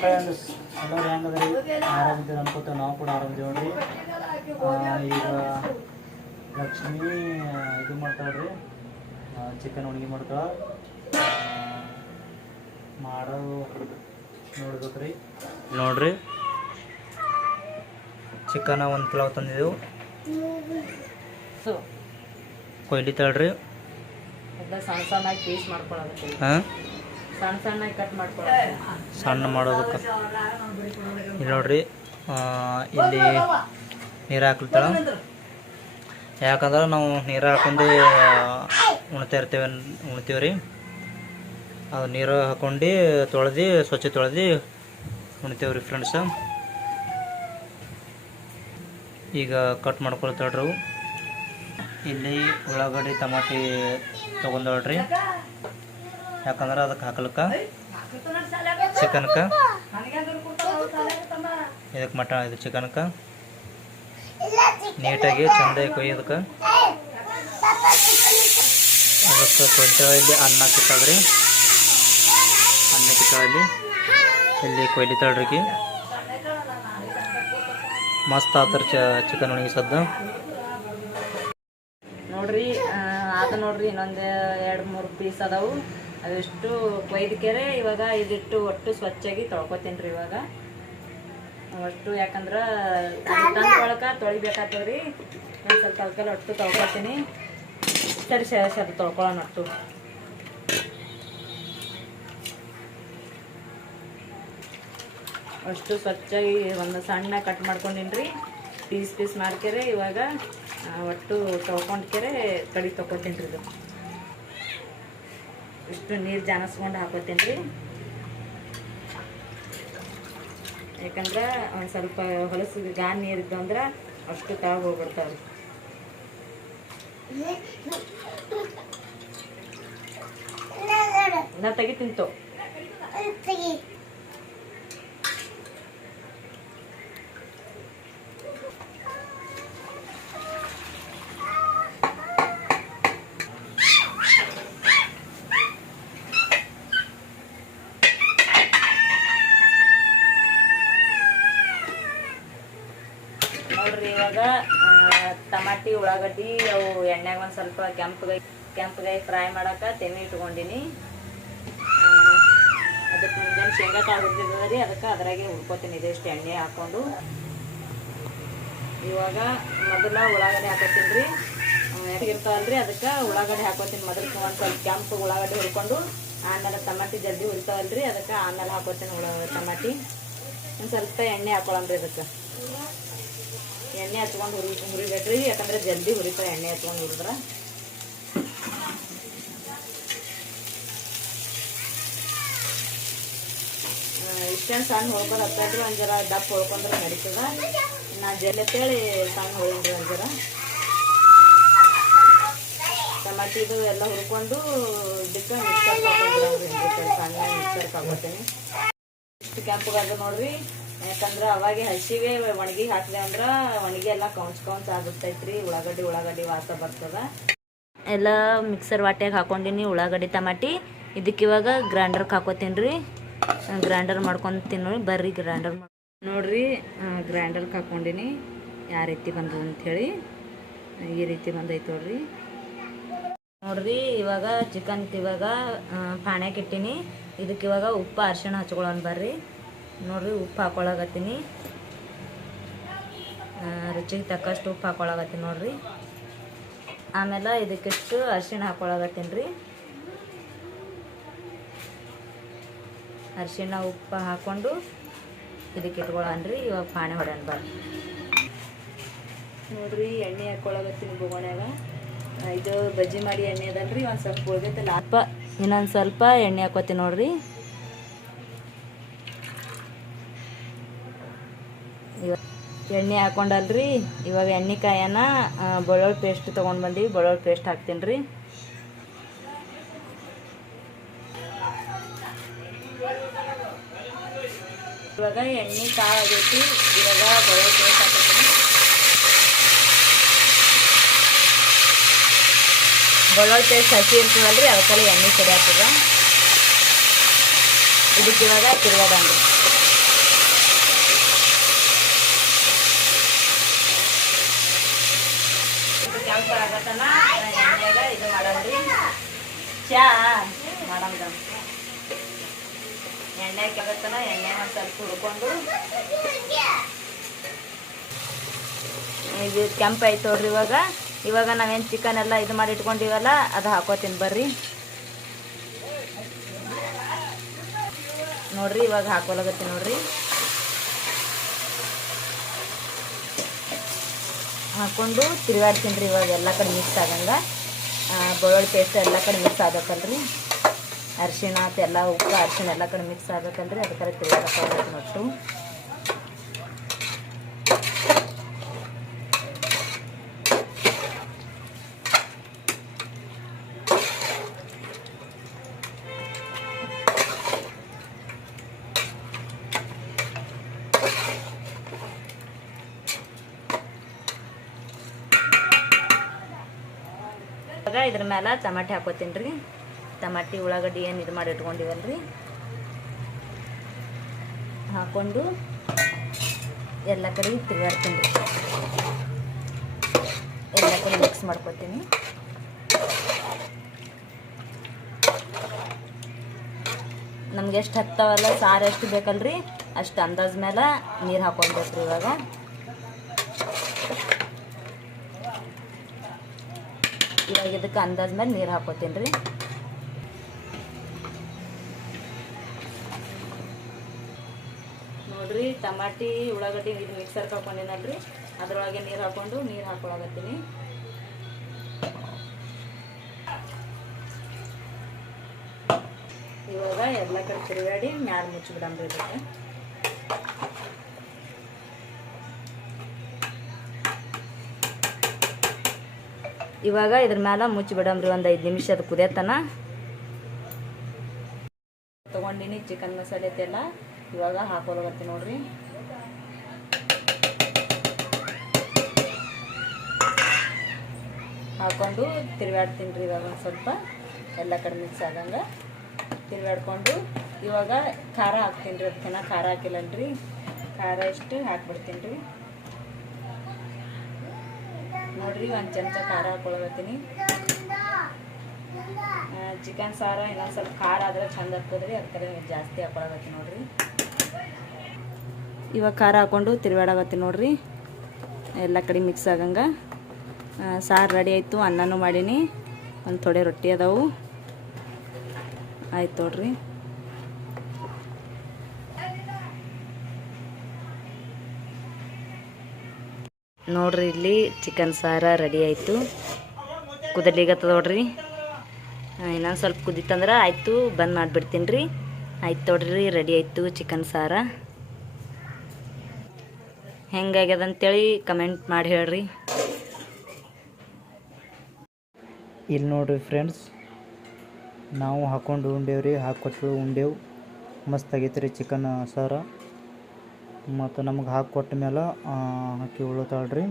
Friends ಎಲ್ಲರೂ ಹೆಂಗದ್ರಿ? ಆರಾಮಿದ್ದೀವಿ ಅನ್ಕೋತ ನಾವು ಕೂಡ ಆರಾಮಿದ್ದೀವಿ ನೋಡ್ರಿ. ಈಗ ಲಕ್ಷ್ಮಿ ಇದು ಮಾಡ್ತಾಳ್ರಿ, ಚಿಕನ್ ಒಣಗಿ ಮಾಡ್ತಾಳ. ಮಾಡೋದು ನೋಡ್ಬೇಕ್ರಿ. ನೋಡ್ರಿ ಚಿಕನ್ 1 ಕಿಲೋ ತಂದಿದ್ದೆವು. ಕೊಯ್ಲಿತಾಳ್ರಿ. ಸಣ್ಣ ಸಣ್ಣಾಗಿ ಪೀಸ್ ಮಾಡ್ಕೊಳ್ಳೋದು. ಸಣ್ಣ ಸಣ್ಣಾಗಿ ಕಟ್ ಮಾಡ್ಕೊಳ್ಳೋದು. ಸಣ್ಣ ಮಾಡೋದಕ್ಕೆ ಇಲ್ಲಿ ನೋಡ್ರಿ. ಇಲ್ಲಿ ನೀರು ಹಾಕ್ತಾಳ. ಯಾಕಂದ್ರೆ ನಾವು ನೀರು ಹಾಕೊಂಡು ಉಣ್ತೀವಿ ರೀ. ಅದು ನೀರು ಹಾಕೊಂಡು ತೊಳೆದು ಸ್ವಚ್ಛ ತೊಳೆದು ಉಣ್ತೀವಿ ರೀ ಫ್ರೆಂಡ್ಸ. ಈಗ ಕಟ್ ಮಾಡ್ಕೊಳ್ತಾಳ್ರಿ ಅವು. ಇಲ್ಲಿ ಉಳ್ಳಾಗಡ್ಡಿ ಟಮಾಟಿ ತೊಗೊಂಡಾಳ್ರಿ. ಯಾಕಂದ್ರೆ ಅದಕ್ಕೆ ಹಾಕ್ಲಿಕ್ಕೆ ಚಿಕನ್ಗೆ ಇದಕ್ಕೆ ಇದು ಚಿಕನ್ಗೆ ನೀಟಾಗಿ ಚೆಂದಾಗಿ ಕೊಯ್ಯೋದಕ್ಕೆ ಅದಕ್ಕೆ ಕೊಯ್ತಾಳಿ. ಅನ್ನ ಕಿತ್ತಾದ್ರಿ, ಅನ್ನ ಕಿತ್ತಾಳಿ ಇಲ್ಲಿ ಕೊಯ್ಲಿತಾಳ್ರಿ. ಮಸ್ತ್ ಆತರ ಚಿಕನ್ ಒಣಗಿ ಸದ್ದು ನೋಡ್ರಿ. ಅದು ನೋಡ್ರಿ ಇನ್ನೊಂದು 2-3 ಪೀಸ್ ಅದಾವು. ಅವೆಷ್ಟು ಕೊಯ್ದಕೆರೆ ಇವಾಗ ಇದಿಟ್ಟು ಒಟ್ಟು ಸ್ವಚ್ಛಾಗಿ ತೊಳ್ಕೊತೀನಿ ರೀ. ಇವಾಗ ಒಟ್ಟು ಯಾಕಂದ್ರೆ ತಂದ್ಕೊಳಕ ತೊಳಿಬೇಕಾಗ್ತದ್ರಿ. ಒಂದು ಸ್ವಲ್ಪ ಅದಕ್ಕೆಲ್ಲ ಒಟ್ಟು ತೊಳ್ಕೊತೀನಿ. ಸರಿ ಸರಿ ತೊಳ್ಕೊಳ್ಳೋಣ ಒಟ್ಟು. ಅಷ್ಟು ಸ್ವಚ್ಛಾಗಿ ಒಂದು ಸಣ್ಣ ಕಟ್ ಮಾಡ್ಕೊಂಡಿನಿ ರೀ. ಪೀಸ್ ಮಾಡ್ಕೆರೆ ಇವಾಗ ಒಟ್ಟು ತೊಳ್ಕೊಂಡ್ಕೆರೆ ಕಡಿ ತೊಗೊತೀನಿ ರೀ. ಇದು ಇಷ್ಟು ನೀರು ಜಾನಿಸ್ಕೊಂಡು ಹಾಕೋತೀನಿ ರೀ. ಯಾಕಂದ್ರೆ ಒಂದು ಸ್ವಲ್ಪ ಹೊಲಸು ಗಾನ್ ನೀರಿದ್ದು ಅಂದ್ರೆ ಅಷ್ಟು ತಾವು ಹೋಗ್ಬಿಡ್ತಾವೆ. ನಾ ತೆಗಿತಿಂತು. ನೋಡ್ರಿ ಇವಾಗ ಟಮಾಟಿ ಉಳ್ಳಾಗಡ್ಡಿ ಅವು ಎಣ್ಣೆಗೆ ಒಂದು ಸ್ವಲ್ಪ ಕೆಂಪಗಾಯಿ ಫ್ರೈ ಮಾಡಕ್ಕೆ ತೆನೆ ಇಟ್ಕೊಂಡಿನಿ. ಅದಕ್ಕೆ ಮುಂಜಾನೆ ಶೇಂಗಾ ಕಾಳು ಹುರಿದಿದ್ದದ ರೀ. ಅದಕ್ಕೆ ಅದ್ರಾಗೆ ಹುರ್ಕೋತೀನಿ ಇದೆಷ್ಟು ಎಣ್ಣೆ ಹಾಕ್ಕೊಂಡು. ಇವಾಗ ಮೊದಲ ಉಳ್ಳಾಗಡ್ಡಿ ಹಾಕೋತೀನಿ ರೀ. ಇರ್ತಾವಲ್ರಿ ಅದಕ್ಕೆ ಉಳ್ಳಾಗಡ್ಡಿ ಹಾಕೋತೀನಿ. ಮೊದಲು ಒಂದು ಸ್ವಲ್ಪ ಕೆಂಪು ಉಳ್ಳಾಗಡ್ಡಿ ಹುರ್ಕೊಂಡು ಆಮೇಲೆ ಟಮಾಟಿ ಜಲ್ದಿ ಹುರಿತಾವಲ್ರಿ ಅದಕ್ಕೆ ಆಮೇಲೆ ಹಾಕೋತೀನಿ ಟಮಾಟಿ. ಒಂದು ಸ್ವಲ್ಪ ಎಣ್ಣೆ ಹಾಕೊಳ್ಳಂಬ್ರಿ. ಅದಕ್ಕೆ ಎಣ್ಣೆ ಹಚ್ಕೊಂಡು ಹುರಿಬೇಕ್ರಿ. ಯಾಕಂದ್ರೆ ಜಲ್ದಿ ಹುರಿತಾವೆ ಎಣ್ಣೆ ಹಚ್ಕೊಂಡು ಹುರಿದ್ರೆ. ಇಷ್ಟೇನು ಸಣ್ಣ ಹೋಗ್ಬಾರ್ದು ಹತ್ತೈತ್ರಿ. ಒಂದು ಜರ ದಪ್ಪ ಹೊಳ್ಕೊಂಡ್ರೆ ನಡೀತದ. ನಾ ಜಲ್ದಿ ಅಂತೇಳಿ ಸಣ್ಣ ಹೊಳಿನ್ರಿ. ಒಂದು ಜರ ಟಮಾಟಿದು ಎಲ್ಲ ಹುರ್ಕೊಂಡು ಇದಕ್ಕೆ ಮಿಕ್ಸರ್ ತಗೊಂಡ್ರಿ. ಸಣ್ಣ ಮಿಕ್ಸರ್ ತಗೋತೀನಿ. ಇಷ್ಟು ಕೆಂಪಗಾಗ ನೋಡ್ರಿ. ಯಾಕಂದ್ರೆ ಅವಾಗೆ ಹಸಿವೆ ಒಣಗಿ ಹಾಕಿದೆ ಅಂದ್ರೆ ಒಣಗಿ ಎಲ್ಲ ಕೌಂಚ್ ಆಗ್ಬಿಡ್ತೈತ್ರಿ. ಉಳ್ಳಾಗಡ್ಡಿ ವಾಸ ಬರ್ತದ. ಎಲ್ಲ ಮಿಕ್ಸರ್ ವಾಟ್ಯಾಗ ಹಾಕೊಂಡಿನಿ ಉಳ್ಳಾಗಡ್ಡಿ ಟಮಾಟಿ. ಇದಕ್ಕೆ ಇವಾಗ ಗ್ರೈಂಡರ್ಗೆ ಹಾಕೋತೀನಿ ರೀ. ಗ್ರೈಂಡರ್ ಮಾಡ್ಕೊತೀನಿ ನೋಡಿ. ಬರ್ರಿ ಗ್ರೈಂಡರ್ ನೋಡ್ರಿ. ಗ್ರೈಂಡರ್ಗೆ ಹಾಕೊಂಡಿನಿ ಯಾವ ರೀತಿ ಬಂದದ ಅಂಥೇಳಿ. ಈ ರೀತಿ ಬಂದೈತೆ ನೋಡ್ರಿ. ಇವಾಗ ಚಿಕನ್ ಇವಾಗ ಪಾಣ್ಯಾಗ ಇಟ್ಟಿನಿ. ಇದಕ್ಕೆ ಇವಾಗ ಉಪ್ಪು ಅರಿಶಿಣ ಹಚ್ಕೊಳ್ಳೋಣ ಬರ್ರಿ. ನೋಡ್ರಿ ಉಪ್ಪು ಹಾಕೊಳಕತ್ತೀನಿ. ರುಚಿಗೆ ತಕ್ಕಷ್ಟು ಉಪ್ಪು ಹಾಕೊಳಕತ್ತೀನಿ ನೋಡ್ರಿ. ಆಮೇಲೆ ಇದಕ್ಕಿಷ್ಟು ಅರಿಶಿಣ ಹಾಕೊಳಕತ್ತೀನಿ ರೀ. ಅರಿಶಿಣ ಉಪ್ಪು ಹಾಕ್ಕೊಂಡು ಇದಕ್ಕೆ ಇಟ್ಕೊಳ್ಳೋಣ್ರಿ. ಇವಾಗ ಪಾಣೆ ಹೊಡ್ಯಾನ ಬರ್ರಿ. ನೋಡ್ರಿ ಎಣ್ಣೆ ಹಾಕೊಳಕತ್ತೀನಿ ಬೋಗಣ್ಯಾಗ. ಇದು ಬಜ್ಜಿ ಮಾಡಿ ಎಣ್ಣೆ ಅದಲ್ರಿ. ಒಂದು ಸ್ವಲ್ಪ ಉಳ್ದೈತಲ್ಲ ಇನ್ನೊಂದು ಸ್ವಲ್ಪ ಎಣ್ಣೆ ಹಾಕೋತೀನಿ ನೋಡ್ರಿ. ಎಣ್ಣೆ ಹಾಕೊಂಡಲ್ರಿ. ಇವಾಗ ಎಣ್ಣೆಕಾಯನ್ನ ಬೆಳ್ಳುಳ್ಳಿ ಪೇಸ್ಟ್ ತೊಗೊಂಡು ಬಂದೀವಿ. ಬೆಳ್ಳುಳ್ಳಿ ಪೇಸ್ಟ್ ಹಾಕ್ತೀನಿ ರೀ. ಇವಾಗ ಎಣ್ಣೆ ಕಾಳು ಆಗೈತಿ. ಇವಾಗ ಬೆಳ್ಳುಳ್ಳಿ ಪೇಸ್ಟ್ ಹಾಕೋತೀನಿ. ಬೆಳ್ಳುಳ್ಳಿ ಪೇಸ್ಟ್ ಹಸಿ ಇರ್ತದಲ್ರಿ ಅದಕ್ಕೆಲ್ಲ ಎಣ್ಣೆ ಸರಿ ಆಗ್ತದ. ಇದಕ್ಕೆ ಇವಾಗ ತಿರ್ಗಾಡಂಗ್ರಿ. ಚಾ ಮಾಡಂಗ ಎಣ್ಣೆ ಹಾಕತ್ತನ ಎಣ್ಣೆ ಒಂದು ಸ್ವಲ್ಪ ಹುಡ್ಕೊಂಡು ಇದು ಕೆಂಪು ಆಯ್ತು ನೋಡ್ರಿ. ಇವಾಗ ನಾವೇನು ಚಿಕನ್ ಎಲ್ಲ ಇದು ಮಾಡಿ ಇಟ್ಕೊಂಡಿವಲ್ಲ ಅದು ಹಾಕೋತೀನಿ ಬರ್ರಿ ನೋಡ್ರಿ. ಇವಾಗ ಹಾಕೋಲಾಗತ್ತೀನಿ ನೋಡ್ರಿ. ಹಾಕ್ಕೊಂಡು ತಿರುಗಾಡ್ತೀನಿ ರೀ. ಇವಾಗ ಎಲ್ಲ ಕಡೆ ಮಿಕ್ಸ್ ಆಗಂಗ ಬೆಳ್ಳುಳ್ಳಿ ಪೇಸ್ಟ್ ಎಲ್ಲ ಕಡೆ ಮಿಕ್ಸ್ ಆಗ್ಬೇಕಲ್ರಿ. ಅರಿಶಿಣ ಎಲ್ಲ ಉಪ್ಪು ಅರಿಶಿಣ ಎಲ್ಲ ಕಡೆ ಮಿಕ್ಸ್ ಆಗ್ಬೇಕಲ್ರಿ. ಅದಕ್ಕೆ ತಿರುಗಾಡಕ್ಕೆ ನೋಟ್ಟು ಇದ್ರ ಮೇಲೆ ಟಮಾಟಿ ಹಾಕೋತೀನಿ ರೀ. ಟಮಾಟಿ ಉಳ್ಳಾಗಡ್ಡಿ ಏನು ಇದು ಮಾಡಿ ಇಟ್ಕೊಂಡಿವಲ್ರಿ ಹಾಕ್ಕೊಂಡು ಎಲ್ಲ ಕಡೆ ತಿರುಗಾಡ್ತೀನಿ ರೀ. ಎಲ್ಲ ಕಡೆ ಮಿಕ್ಸ್ ಮಾಡ್ಕೊತೀನಿ. ನಮ್ಗೆ ಎಷ್ಟು ಹತ್ತವಲ್ಲ ಸಾರು ಎಷ್ಟು ಬೇಕಲ್ರಿ ಅಷ್ಟು ಅಂದಾಜ್ ಮೇಲೆ ನೀರು ಹಾಕೊಳ್ಬೇಕ್ರಿ. ಇವಾಗ ಇದಕ್ಕೆ ಅಂದಾಜ್ ಮೇಲೆ ನೀರು ಹಾಕೋತೀನಿ ರೀ. ನೋಡ್ರಿ ಟಮಾಟಿ ಉಳ್ಳಾಗಡ್ಡಿ ಇದು ಮಿಕ್ಸರ್ಗೆ ಹಾಕೊಂಡಿನಲ್ರಿ ಅದ್ರೊಳಗೆ ನೀರು ಹಾಕೊಳಕತ್ತೀನಿ. ಇವಾಗ ಎಲ್ಲ ಕಡೆ ತಿರುಗಾಡಿ ಮ್ಯಾಲ ಮುಚ್ಚಿಬಿಡಂಬ್ರಿ ಇದಕ್ಕೆ. ಇವಾಗ ಇದ್ರ ಮೇಲೆ ಮುಚ್ಚಿಬಿಡಂಬ್ರಿ ಒಂದು 5 ನಿಮಿಷದ ಕುದಿಯತನ. ತೊಗೊಂಡಿನಿ ಚಿಕನ್ ಮಸಾಲೆ ಐತೆಲ್ಲ ಇವಾಗ ಹಾಕೋಲಾಗತ್ತೀನಿ ನೋಡ್ರಿ. ಹಾಕ್ಕೊಂಡು ತಿರುಗಾಡ್ತೀನಿ ರೀ. ಇವಾಗ ಒಂದು ಸ್ವಲ್ಪ ಎಲ್ಲ ಕಡೆ ಮಿಕ್ಸ್ ಆಗಂಗೆ ತಿರುಗಾಡ್ಕೊಂಡು ಇವಾಗ ಖಾರ ಹಾಕ್ತೀನಿ ರೀ. ಅದಕ್ಕೆನ ಖಾರ ಹಾಕಿಲ್ಲನ್ರಿ, ಖಾರ ಇಷ್ಟು ಹಾಕ್ಬಿಡ್ತೀನಿ ರೀ. ನೋಡ್ರಿ 1 ಚಮಚ ಖಾರ ಹಾಕೊಳಕತ್ತೀನಿ. ಚಿಕನ್ ಸಾರು ಇನ್ನೊಂದು ಸ್ವಲ್ಪ ಖಾರ ಆದ್ರೆ ಚಂದ ಆಗ್ತದ್ರಿ, ಅದಕ್ಕೆ ಜಾಸ್ತಿ ಹಾಕೊಳಕತ್ತೀನಿ ನೋಡ್ರಿ. ಇವಾಗ ಖಾರ ಹಾಕ್ಕೊಂಡು ತಿರುಗಾಡಕತ್ತೀನಿ ನೋಡ್ರಿ. ಎಲ್ಲ ಕಡೆ ಮಿಕ್ಸ್ ಆಗಂಗೆ ಸಾರು ರೆಡಿ ಆಯಿತು. ಅನ್ನನೂ ಮಾಡೀನಿ, ಒಂದು ಥೋಡೆ ರೊಟ್ಟಿ ಅದಾವು ಆಯ್ತು ನೋಡ್ರಿ. ನೋಡ್ರಿ ಇಲ್ಲಿ ಚಿಕನ್ ಸಾರ ರೆಡಿ ಆಯಿತು. ಕುದಲಿಗತ್ತದ ನೋಡ್ರಿ. ಇನ್ನೊಂದು ಸ್ವಲ್ಪ ಕುದಿತಂದ್ರೆ ಆಯಿತು, ಬಂದ್ ಮಾಡಿಬಿಡ್ತೀನಿ ರೀ. ಆಯ್ತು ನೋಡ್ರಿ, ರೆಡಿ ಆಯಿತು ಚಿಕನ್ ಸಾರ. ಹೆಂಗಾಗ್ಯದ ಅಂತೇಳಿ ಕಮೆಂಟ್ ಮಾಡಿ ಹೇಳ್ರಿ. ಇಲ್ಲಿ ನೋಡ್ರಿ ಫ್ರೆಂಡ್ಸ್, ನಾವು ಹಾಕ್ಕೊಂಡು ಉಂಡೇವ್ರಿ, ಹಾಕ್ಕೊಟ್ಟು ಉಂಡೇವು. ಮಸ್ತ್ ಆಗೈತೆ ರೀ ಚಿಕನ್ ಸಾರ. ಮತ್ತು ನಮಗೆ ಹಾಕ್ಕೊಟ್ಟ ಮೇಲೆ ಹಾಕಿ ಉಳ್ತಾಳ್ರಿ.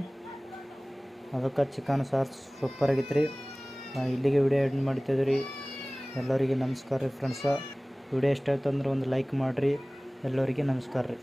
ಅದಕ್ಕೆ ಚಿಕನ್ ಸಾರು ಸೂಪರ್ ಆಗೈತೆ ರೀ. ಇಲ್ಲಿಗೆ ವಿಡಿಯೋ ಎಂಡ್ ಮಾಡ್ತಿದ್ರಿ. ಎಲ್ಲರಿಗೆ ನಮಸ್ಕಾರ ರೀ ಫ್ರೆಂಡ್ಸ. ವಿಡಿಯೋ ಇಷ್ಟ ಆಯ್ತು ಅಂದ್ರೆ ಒಂದು ಲೈಕ್ ಮಾಡಿರಿ. ಎಲ್ಲರಿಗೆ ನಮಸ್ಕಾರ ರೀ.